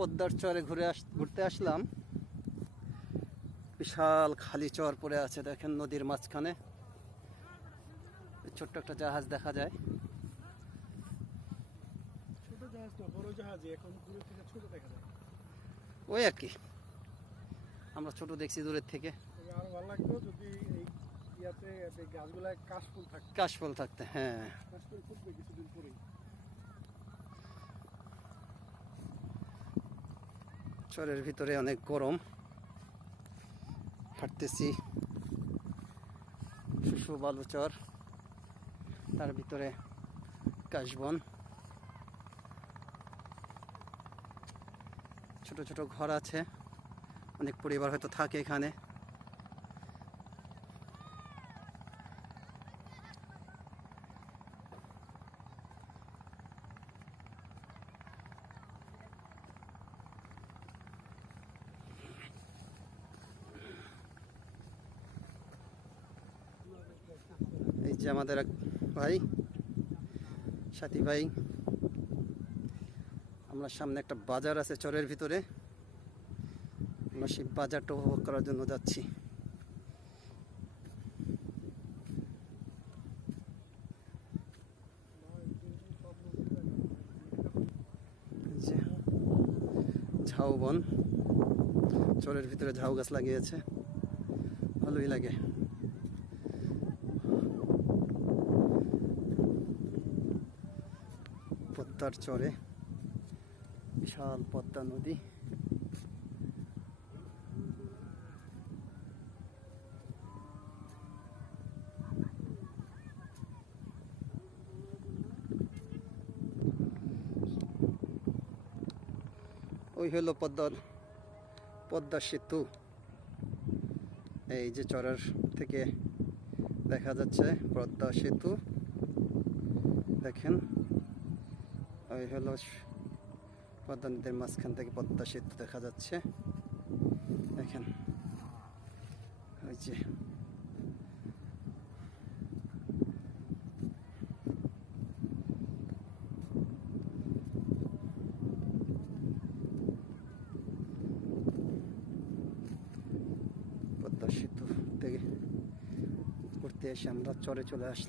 পদ্মার চরে ঘুরতে আসলাম। বিশাল খালি চর পড়ে আছে, দেখেন নদীর মাঝখানে ছোট্ট একটা জাহাজ দেখা যায়। ছোট জাহাজ না, বড় জাহাজ, এখন দূরে থেকে ছোট দেখা যায়। ওই আর কি, আমরা ছোট দেখছি দূরের থেকে। তবে আরো ভালো লাগতো যদি এই ইয়াতে এই গাছগুলায় কাশফুল থাকতো। কাশফুল থাকতে, হ্যাঁ। কাশফুল ফুটবে কিছুদিন পরেই। চরের ভিতরে অনেক গরম, হাঁটতেছি শুশু বালু চর, তার ভিতরে কাশবন, ছোট ছোট ঘর আছে, অনেক পরিবার হয়তো থাকে এখানে। এই যে আমাদের এক ভাই, সাথী ভাই, আমরা সামনে একটা বাজার আছে চরের ভিতরে, আমরা সেই বাজারটা উপভোগ করার জন্য যাচ্ছি। যে ঝাউবন, চরের ভিতরে ঝাউ গাছ লাগিয়েছে, ভালোই লাগে। পদ্মার চরে বিশাল পদ্মা নদী, ওই হলো পদ্মা সেতু। এই যে চরের থেকে দেখা যাচ্ছে পদ্মা সেতু, দেখেন ওই হলো পদ্মা নদীর মাঝখান থেকে পদ্মা সেতু দেখা যাচ্ছে, দেখেন ওই যে। পদ্মা সেতু থেকে ঘুরতে এসে আমরা চরে চলে আসলাম।